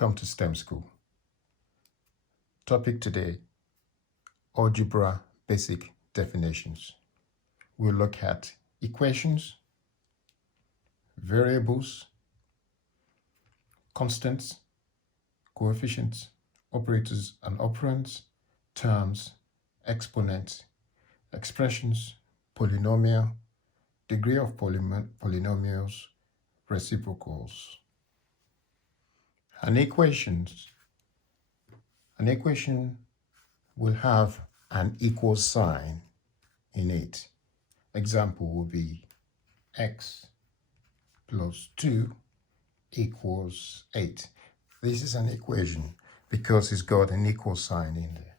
Welcome to STEM School. Topic today, Algebra Basic Definitions. We'll look at equations, variables, constants, coefficients, operators and operands, terms, exponents, expressions, polynomial, degree of polynomials, reciprocals. An equation will have an equal sign in it. Example will be x plus 2 equals 8. This is an equation because it's got an equal sign in there.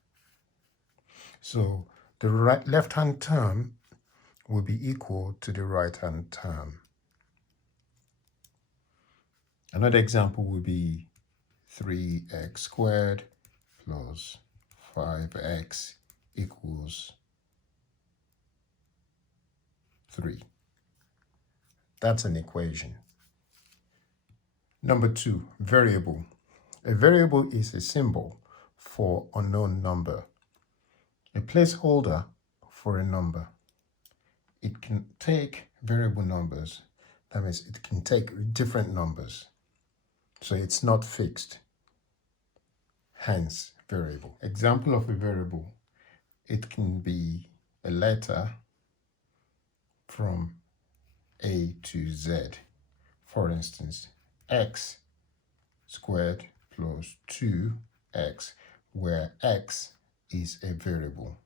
So the left-hand term will be equal to the right-hand term. Another example will be 3x squared plus 5x equals 3. That's an equation. Number 2, variable. A variable is a symbol for unknown number, a placeholder for a number. It can take variable numbers. That means it can take different numbers. So it's not fixed. Hence, variable. Example of a variable. It can be a letter from A to Z. For instance, x squared plus 2x, where x is a variable.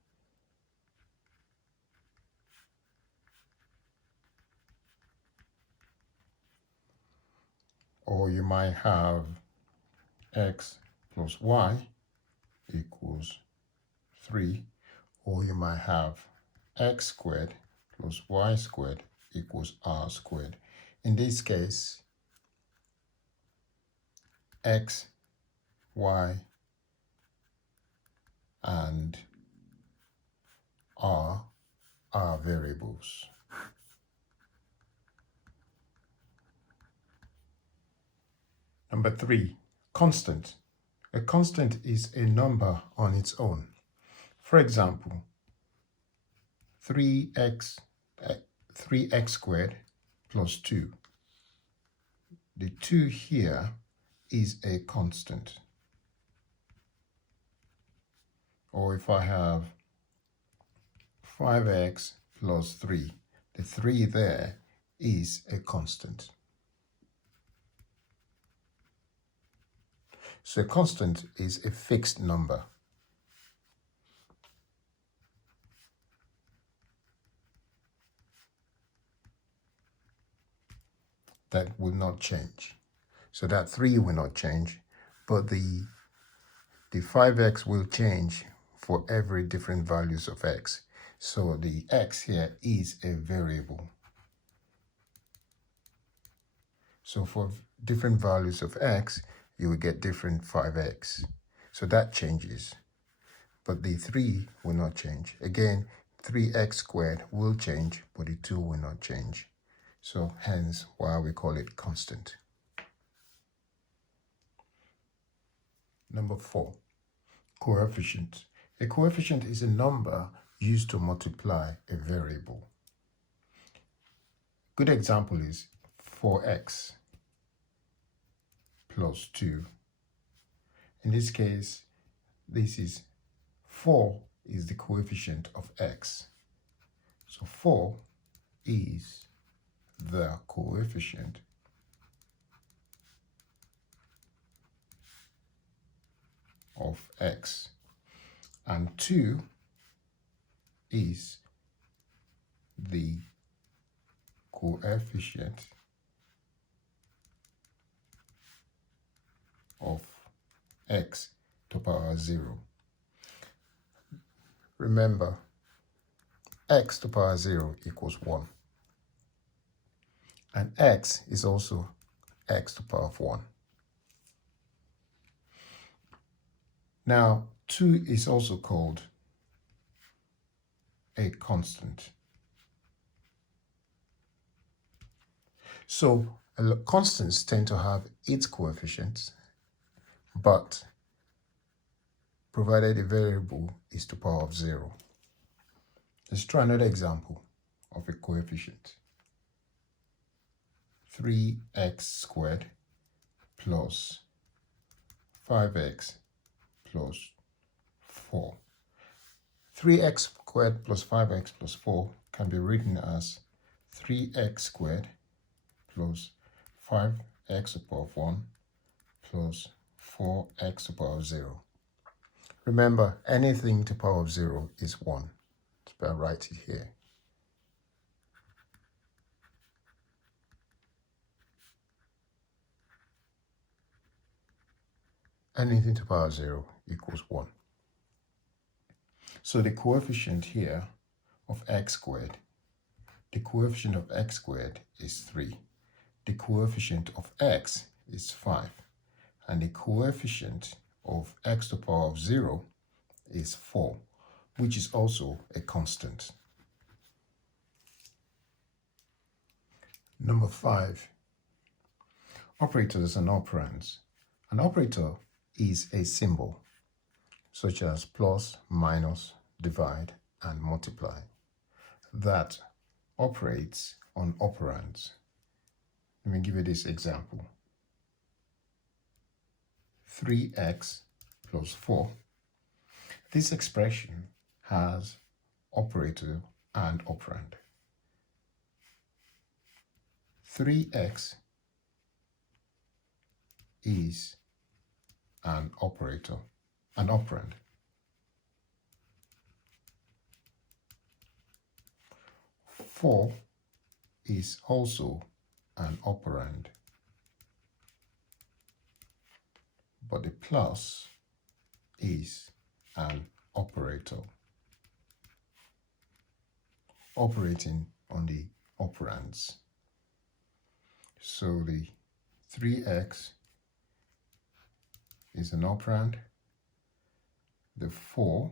Or you might have x plus y equals 3, or you might have x squared plus y squared equals r squared. In this case, x, y, and r are variables. Number 3, constant. A constant is a number on its own. For example, 3x squared plus 2. The 2 here is a constant. Or if I have 5x plus 3, the 3 there is a constant. So a constant is a fixed number. That will not change. So that 3 will not change, but the 5x will change for every different values of x. So the x here is a variable. So for different values of x, you will get different 5x. So that changes. But the 3 will not change. Again, 3x squared will change, but the 2 will not change. So hence why we call it constant. Number 4, coefficient. A coefficient is a number used to multiply a variable. Good example is 4x plus 2. In this case, this is 4 is the coefficient of x. So 4 is the coefficient of x. And 2 is the coefficient of x to the power 0. Remember, x to the power 0 equals 1. And x is also x to the power of 1. Now, 2 is also called a constant. So constants tend to have its coefficients, but provided the variable is to the power of 0. Let's try another example of a coefficient. 3x squared plus 5x plus 4. 3x squared plus 5x plus 4 can be written as 3x squared plus 5x to the power of 1 plus 4x to the power of 0. Remember, anything to the power of 0 is 1. So I'll write it here. Anything to the power of 0 equals 1. So the coefficient here of x squared, the coefficient of x squared is 3. The coefficient of x is 5. And the coefficient of x to the power of 0 is 4, which is also a constant. Number 5. Operators and operands. An operator is a symbol, such as plus, minus, divide, and multiply, that operates on operands. Let me give you this example. 3x plus 4. This expression has operator and operand. 3x is an operator, an operand. 4 is also an operand, but the plus is an operator, operating on the operands. So the 3x is an operand, the 4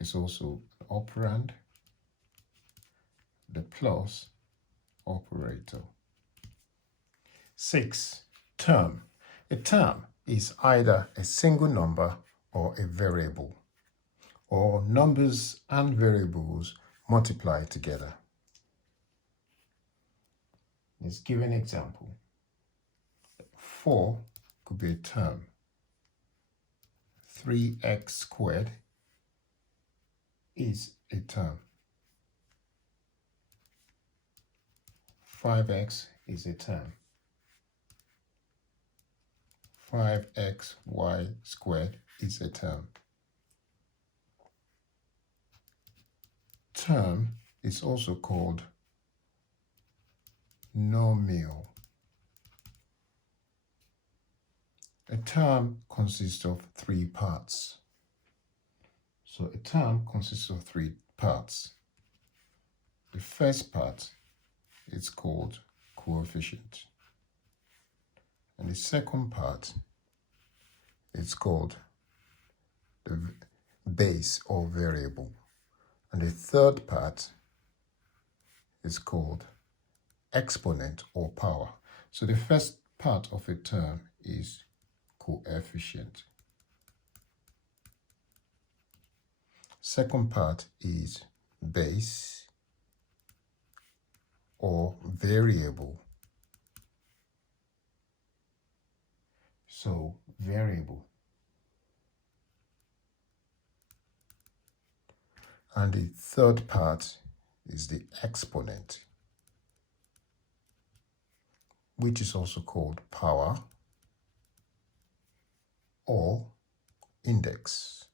is also an operand, the plus operator. 6. Term. A term is either a single number or a variable, or numbers and variables multiply together. Let's give an example. 4 could be a term. 3x squared is a term. 5x is a term. 5xy squared is a term. Term is also called nomial. A term consists of 3 parts. So a term consists of 3 parts. The first part is called coefficient. And the second part is called the base or variable. And the third part is called exponent or power. So the first part of a term is coefficient. Second part is base or variable. So variable. And the third part is the exponent, which is also called power or index.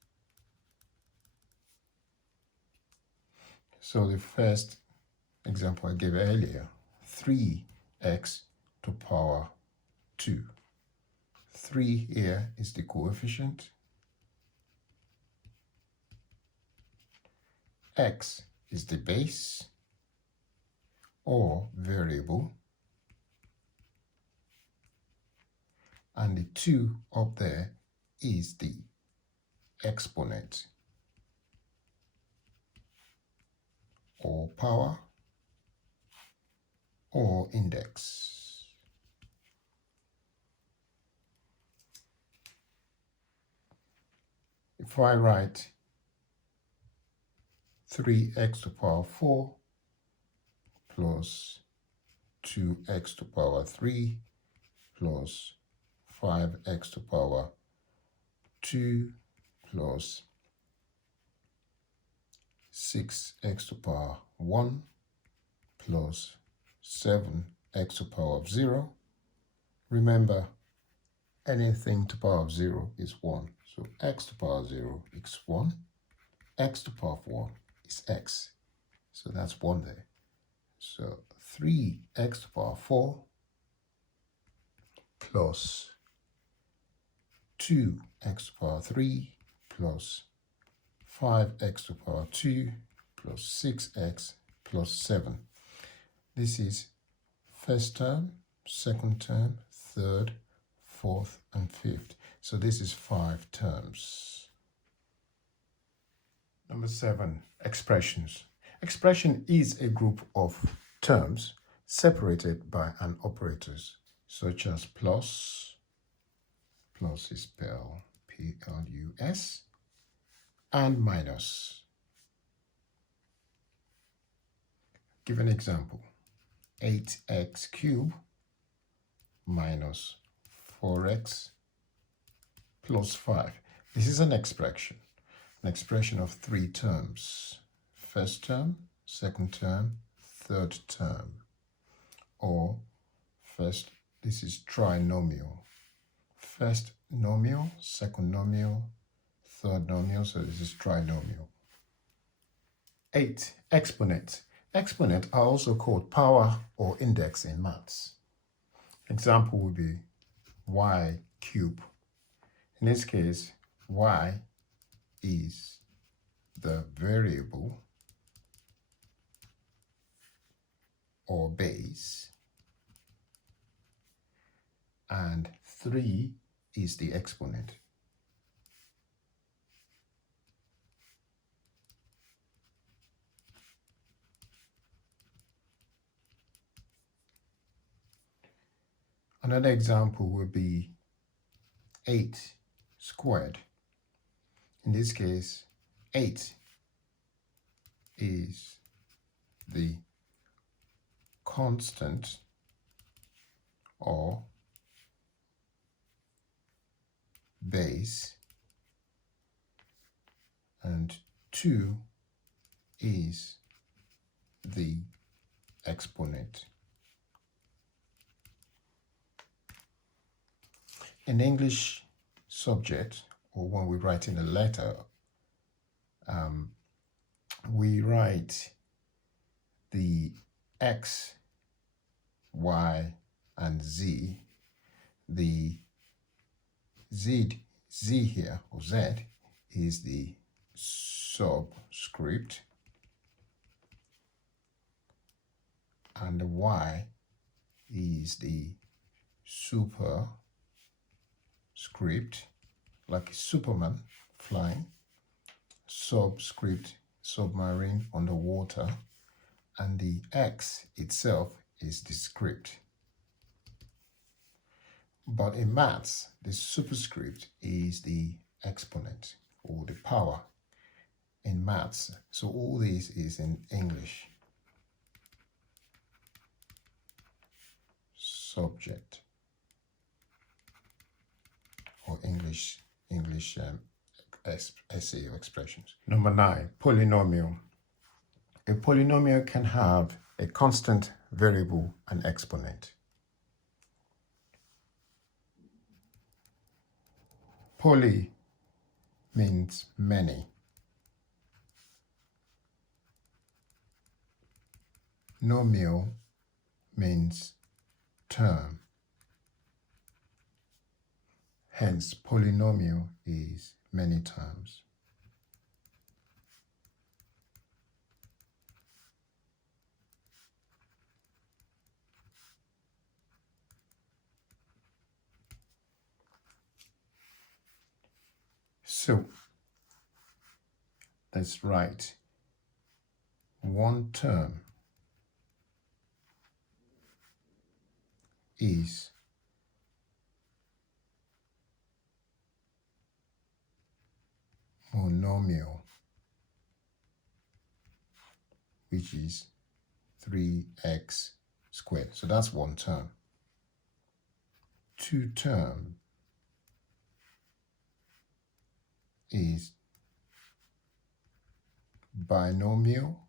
So the first example I gave earlier, 3x to power 2. 3 here is the coefficient. X is the base or variable. And the 2 up there is the exponent or power or index. if I write 3x to the power 4 plus 2x to the power 3 plus 5x to the power 2 plus 6x to the power 1 plus 7x to the power of 0. Remember, anything to the power of 0 is 1. So x to the power of 0 is 1. X to the power of 1 is x. So that's 1 there. So 3x to the power of 4 plus 2x to the power of 3 plus 5x to the power of 2 plus 6x plus 7. This is first term, second term, third, fourth, and fifth. So this is 5 terms. Number 7, expressions. Expression is a group of terms separated by an operators such as plus is spelled P-L-U-S, and minus. Give an example. 8x cubed minus 4x plus 5. This is an expression of 3 terms. First term, second term, third term. Or first, this is trinomial. First nomial, second nomial, third nomial, so this is trinomial. 8, exponent. Exponent are also called power or index in maths. Example would be y cubed. In this case, y is the variable or base, and 3 is the exponent. Another example would be 8 squared. In this case, 8 is the constant or base, and 2 is the exponent. In English subject, or when we write in a letter, we write the x, y, and z. The z here, or z, is the subscript, and the y is the superscript, like Superman flying, subscript, submarine, underwater, and the x itself is the script. But in maths, the superscript is the exponent or the power in maths. So all this is in English. Subject or English essay or expressions. Number 9, polynomial. A polynomial can have a constant, variable, and exponent. Poly means many. Nomial means term. Hence, polynomial is many terms. So, let's write one term is monomial, which is 3x squared. So that's one term. Two term is binomial,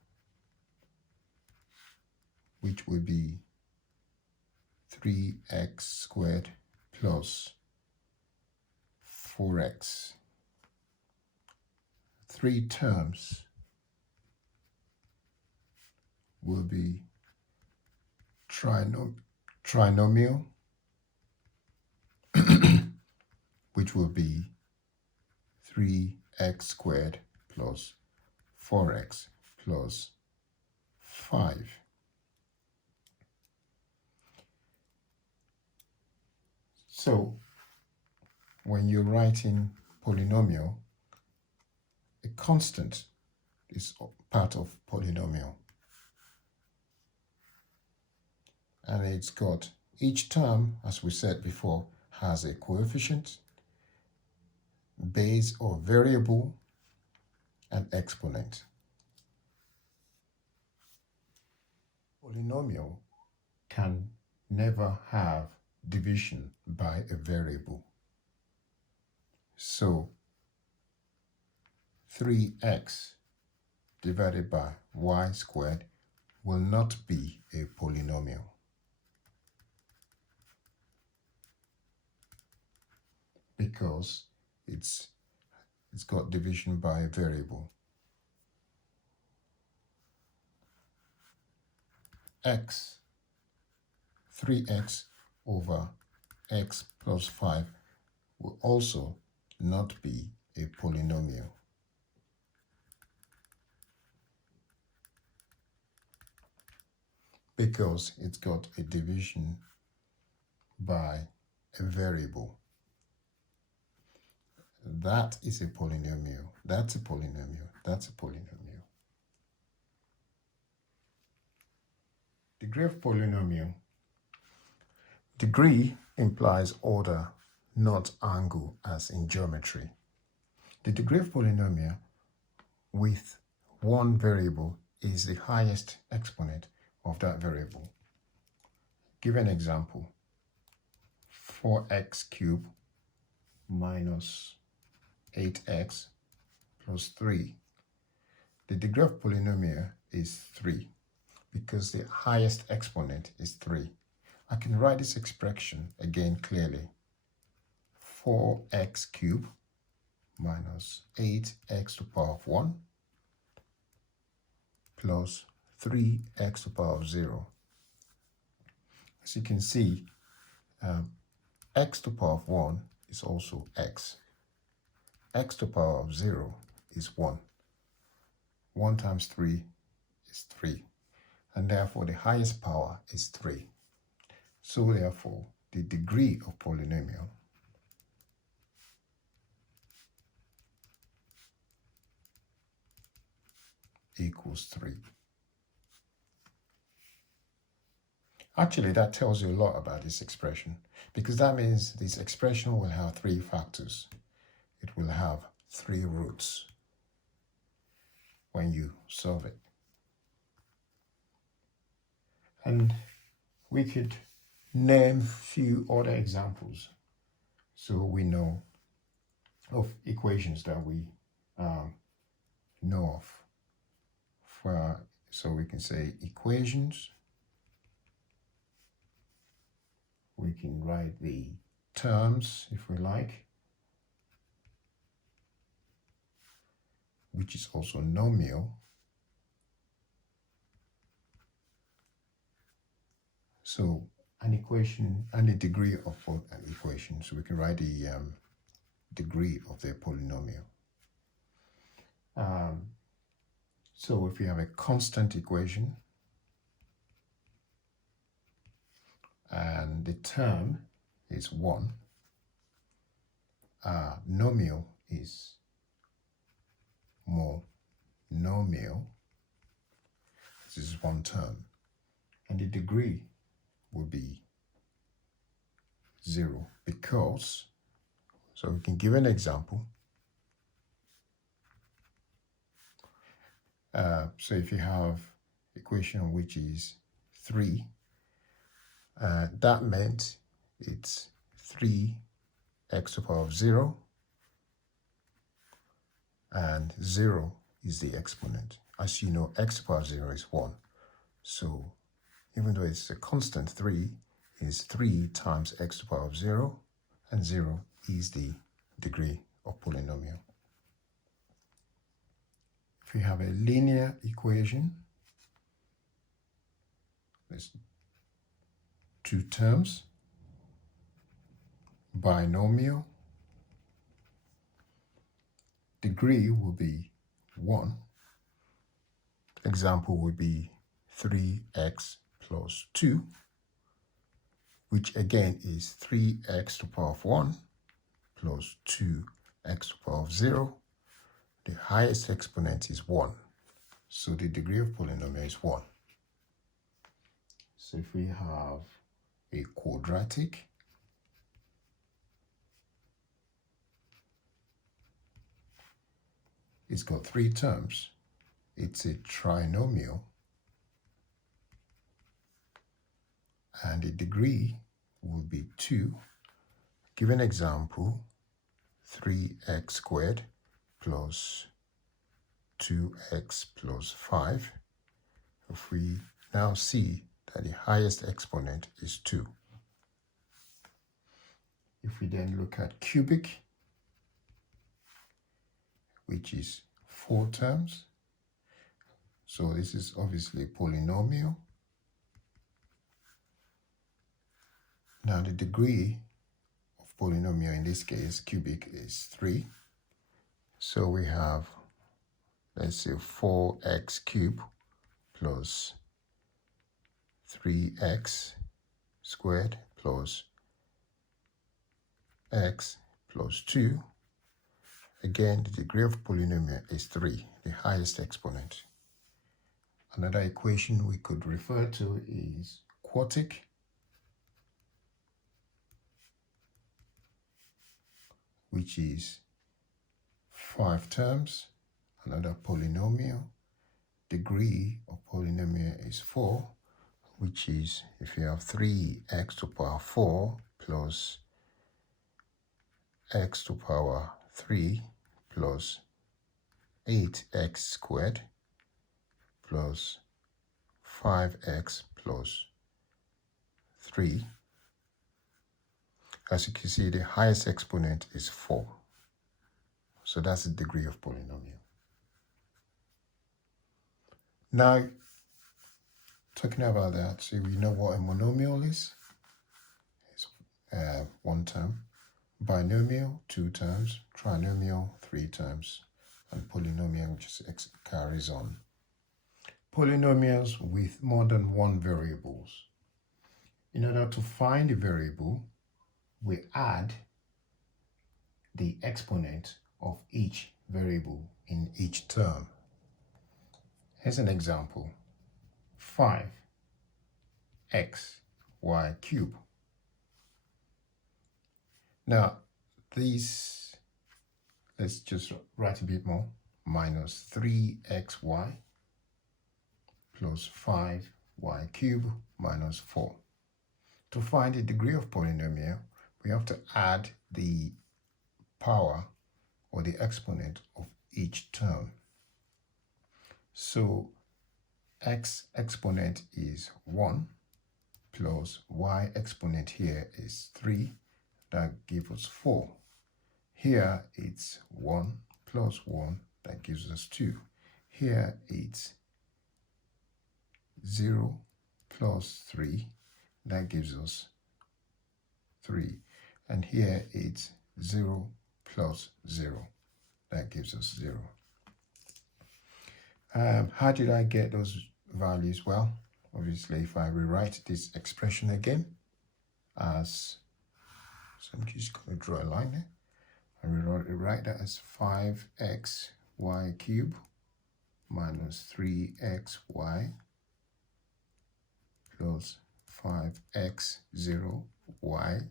which would be 3x squared plus 4x. Three terms will be trinomial, which will be 3x squared plus 4x plus 5. So when you're writing polynomial, a constant is part of polynomial. And it's got, each term, as we said before, has a coefficient, base or variable, and exponent. Polynomial can never have division by a variable. So 3x divided by y squared will not be a polynomial, because it's got division by a variable. 3x over x plus 5 will also not be a polynomial, because it's got a division by a variable. That is a polynomial. That's a polynomial. That's a polynomial. Degree of polynomial. Degree implies order, not angle, as in geometry. The degree of polynomial with one variable is the highest exponent of that variable. Give an example. 4x cubed minus 8x plus 3. The degree of polynomial is 3 because the highest exponent is 3. I can write this expression again clearly. 4x cubed minus 8x to the power of 1 plus 3x to the power of 0. As you can see, x to the power of 1 is also x. X to the power of 0 is 1. 1 times 3 is 3. And therefore, the highest power is 3. So therefore, the degree of polynomial equals 3. Actually, that tells you a lot about this expression, because that means this expression will have 3 factors. It will have 3 roots when you solve it. And we could name a few other examples so we know of equations that we know of. So we can say equations. We can write the terms if we like, which is also nomial. So an equation and the degree of an equation. So we can write the degree of the polynomial. So if we have a constant equation and the term is 1, nomial is more nomial. This is one term. And the degree will be 0 because, so we can give an example. So if you have equation which is 3, that meant it's 3x to the power of 0, and 0 is the exponent. As you know, x to the power of 0 is 1. So even though it's a constant 3, is 3 times x to the power of 0, and 0 is the degree of polynomial. If we have a linear equation, there's 2 terms, binomial, degree will be 1. Example would be 3x plus 2, which again is 3x to the power of 1 plus 2x to the power of 0. The highest exponent is 1. So the degree of polynomial is 1. So if we have a quadratic, it's got 3 terms. It's a trinomial, and the degree will be 2. Give an example, 3x squared plus 2x plus 5. If we now see that the highest exponent is 2. If we then look at cubic, which is 4 terms, so this is obviously a polynomial. Now the degree of polynomial in this case, cubic, is 3. So we have, let's say, 4x cubed plus 3x squared plus x plus 2. Again, the degree of polynomial is 3, the highest exponent. Another equation we could refer to is quartic, which is 5 terms, another polynomial. Degree of polynomial is 4, which is, if you have 3x to the power 4 plus x to the power 3 plus 8x squared plus 5x plus 3. As you can see, the highest exponent is 4. So that's the degree of polynomial. Now, talking about that, so we know what a monomial is. It's 1 term. Binomial, 2 terms. Trinomial, 3 terms. And polynomial, which carries on. Polynomials with more than 1 variables. In order to find a variable, we add the exponent of each variable in each term. Here's an example. 5x y cubed. Now, this, let's just write a bit more. Minus 3xy plus 5y cubed minus 4. To find the degree of polynomial, we have to add the power or the exponent of each term. So x exponent is 1 plus y exponent here is 3. That gives us 4. Here it's 1 plus 1. That gives us 2. Here it's 0 plus 3. That gives us 3. And here it's 0 plus 0. That gives us 0. How did I get those values? Well, obviously, if I rewrite this expression again as, so I'm just going to draw a line there. I rewrite that as 5xy cubed minus 3xy plus 5x0y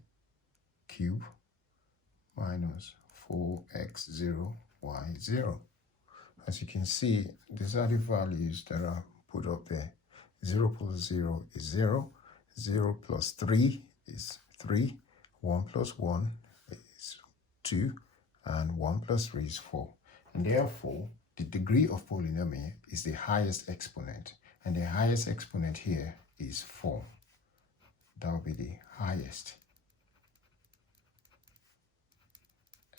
cubed minus 4x0y0. As you can see, these are the values that are put up there. 0 plus 0 is 0. 0 plus 3 is 3. 1 plus 1 is 2. And 1 plus 3 is 4. And therefore, the degree of polynomial is the highest exponent. And the highest exponent here is 4. That will be the highest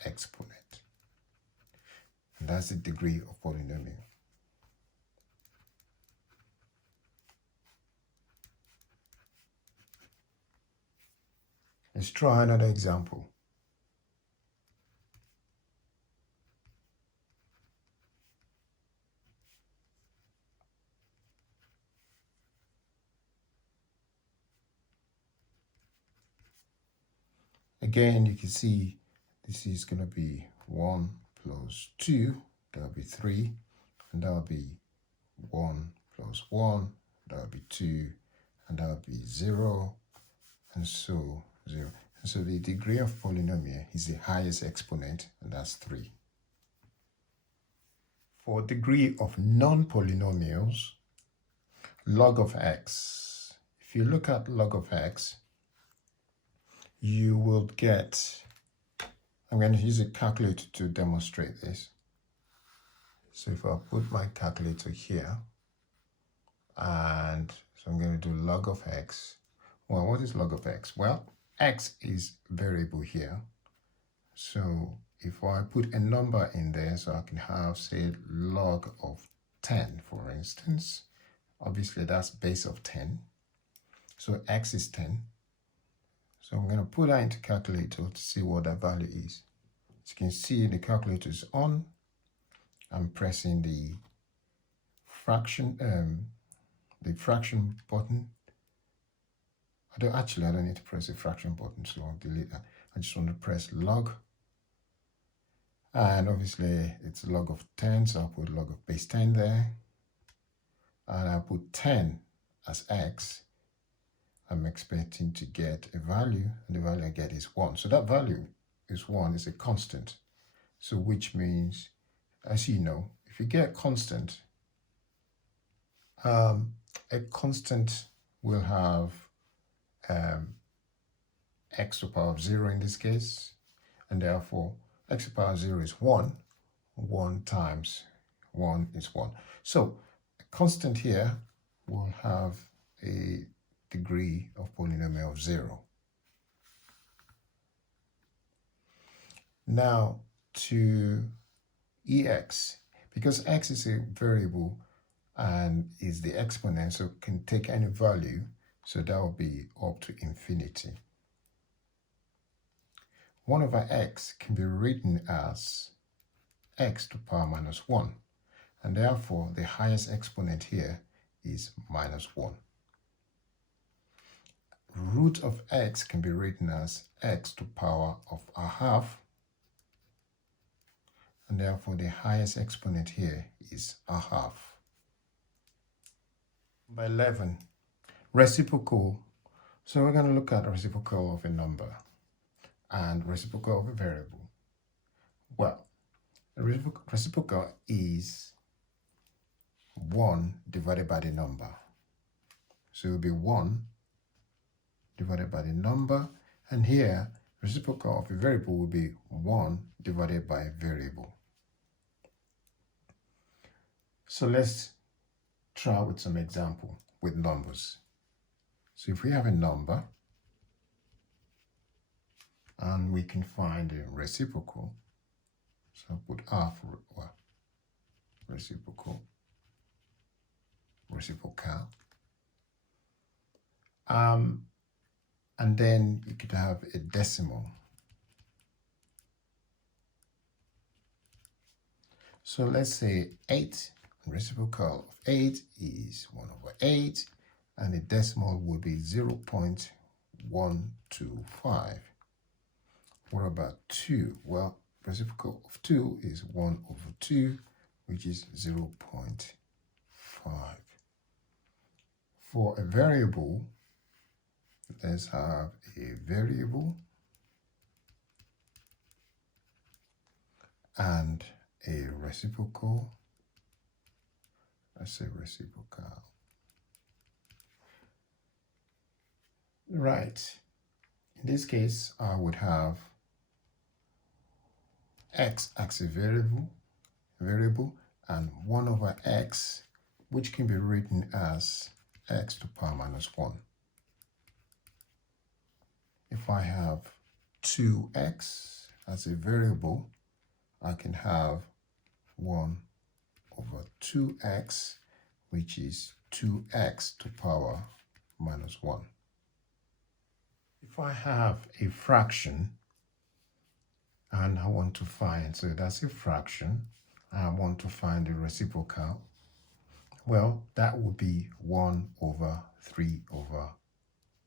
exponent. And that's the degree of polynomial. Let's try another example. Again, you can see this is going to be 1 plus 2, that'll be 3, and that'll be 1 plus 1, that'll be 2, and that'll be 0, and so 0. And so the degree of polynomial is the highest exponent, and that's 3. For degree of non-polynomials, log of x. If you look at log of x, you will get, I'm going to use a calculator to demonstrate this. So if I put my calculator here, and so I'm going to do log of x. Well, what is log of x? Well, x is variable here. So if I put a number in there, so I can have, say, log of 10, for instance. Obviously, that's base of 10. So x is 10. So I'm going to put that into calculator to see what that value is. As you can see, the calculator is on. I'm pressing the fraction button. I don't need to press the fraction button, so I'll delete that. I just want to press log. And obviously it's log of 10, so I'll put log of base 10 there. And I'll put 10 as x. I'm expecting to get a value, and the value I get is 1. So that value is 1, is a constant. So which means, as you know, if you get a constant will have x to the power of 0 in this case, and therefore x to the power of 0 is 1. 1 times 1 is 1. So a constant here will have a degree of polynomial of 0. Now to ex, because x is a variable and is the exponent, so it can take any value, so that will be up to infinity. 1 over x can be written as x to the power minus 1, and therefore the highest exponent here is minus 1. Root of x can be written as x to the power of a half, and therefore the highest exponent here is a half. By 11, reciprocal. So we're going to look at reciprocal of a number and reciprocal of a variable. Well, reciprocal is 1 divided by the number. So it will be 1 divided by the number, and here reciprocal of a variable will be 1 divided by a variable. So let's try with some example with numbers. So if we have a number and we can find a reciprocal, so I'll put R for reciprocal. And then you could have a decimal. So let's say 8, reciprocal of 8 is 1 over 8, and the decimal will be 0.125. What about 2? Well, reciprocal of 2 is 1 over 2, which is 0.5. For a variable, let's have a variable and a reciprocal That's a reciprocal. Right. In this case, I would have x as a variable, and 1 over x, which can be written as x to the power minus 1. If I have 2x as a variable, I can have 1 over 2x, which is 2x to the power minus 1. If I have a fraction and I want to find, so that's a fraction, I want to find the reciprocal, well, that would be 1 over 3 over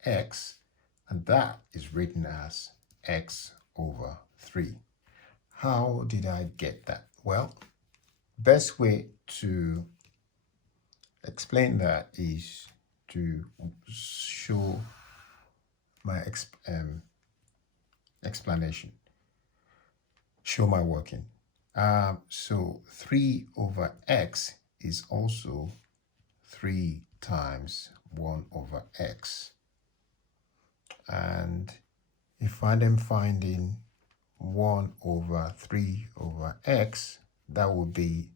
x, and that is written as x over 3. How did I get that? Well, best way to explain that is to show my explanation, show my working. So 3 over x is also 3 times 1 over x. And if I am finding 1 over 3 over x, that would be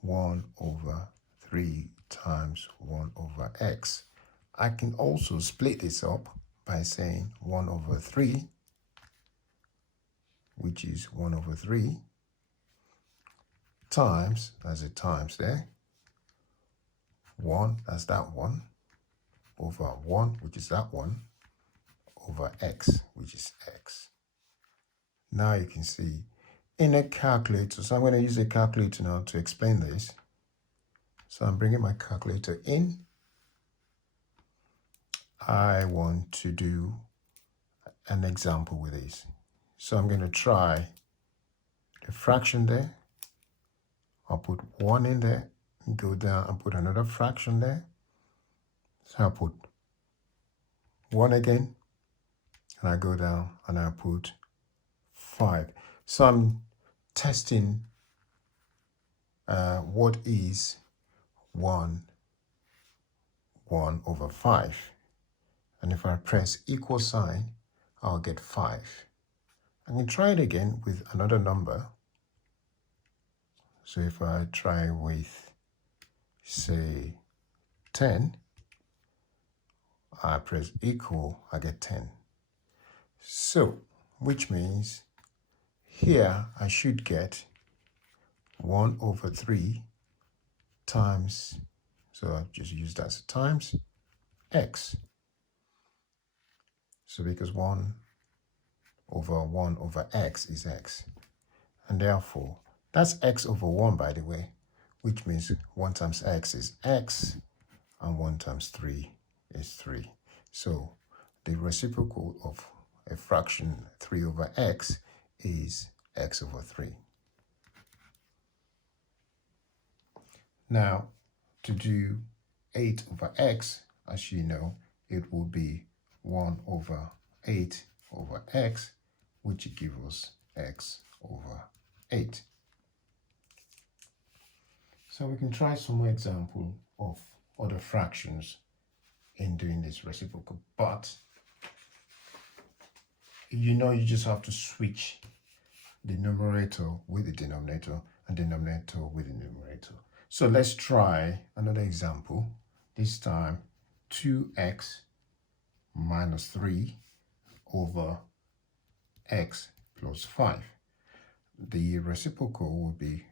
1 over 3 times 1 over x. I can also split this up by saying 1 over 3, which is 1 over 3, times, there's a times there, 1, that's that one, over 1, which is that one, over x, which is x. Now you can see in a calculator, so I'm going to use a calculator now to explain this. So I'm bringing my calculator in. I want to do an example with this. So I'm going to try the fraction there. I'll put 1 in there, and go down and put another fraction there. So I'll put 1 again, and I go down and I put 5. So I'm testing what is 1 over 5. And if I press equal sign, I'll get 5. I can try it again with another number. So if I try with, say, 10, I press equal, I get 10. So, which means here I should get 1 over 3 times, so I'll just use that as times, x. So because 1 over x is x. And therefore, that's x over 1, by the way, which means 1 times x is x, and 1 times 3 is 3. So the reciprocal of a fraction 3 over x is x over 3. Now, to do 8 over x, as you know, it will be 1 over 8 over x, which gives us x over 8. So we can try some more example of other fractions in doing this reciprocal, but you know you just have to switch the numerator with the denominator and denominator with the numerator. So let's try another example, this time 2x minus 3 over x plus 5. The reciprocal will be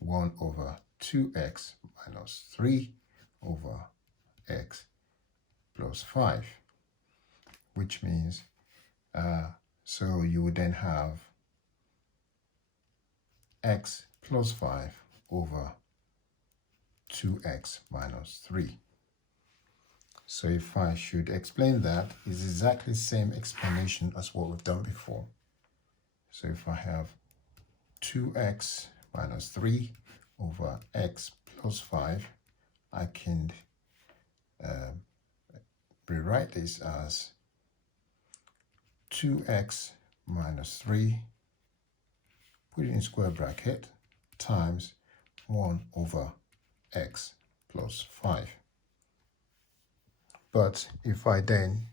1 over 2x minus 3 over x plus 5, which means, so you would then have x plus 5 over 2x minus 3. So if I should explain that, it's exactly the same explanation as what we've done before. So if I have 2x minus 3 over x plus 5, I can rewrite this as 2x minus 3, put it in square bracket, times 1 over x plus 5. But if I then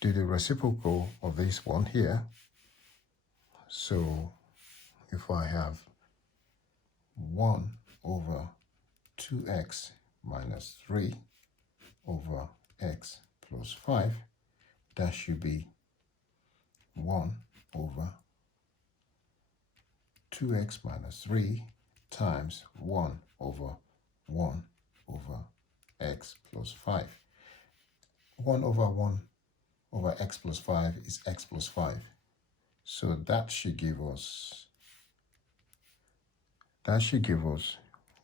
do the reciprocal of this one here, so if I have 1 over 2x minus 3 over x plus 5, that should be 1 over 2x minus 3 times 1 over 1 over x plus 5. 1 over x plus 5 is x plus 5. So that should give us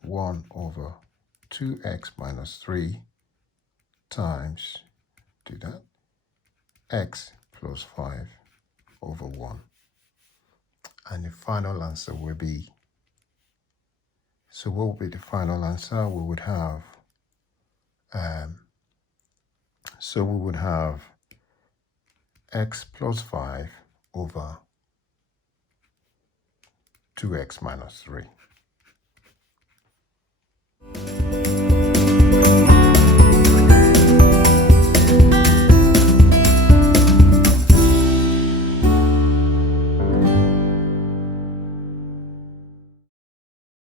1 over 2x minus 3 times, do that, x plus 5 over 1. And the final answer will be, so what will be the final answer? We would have, x plus 5 over 2x minus 3.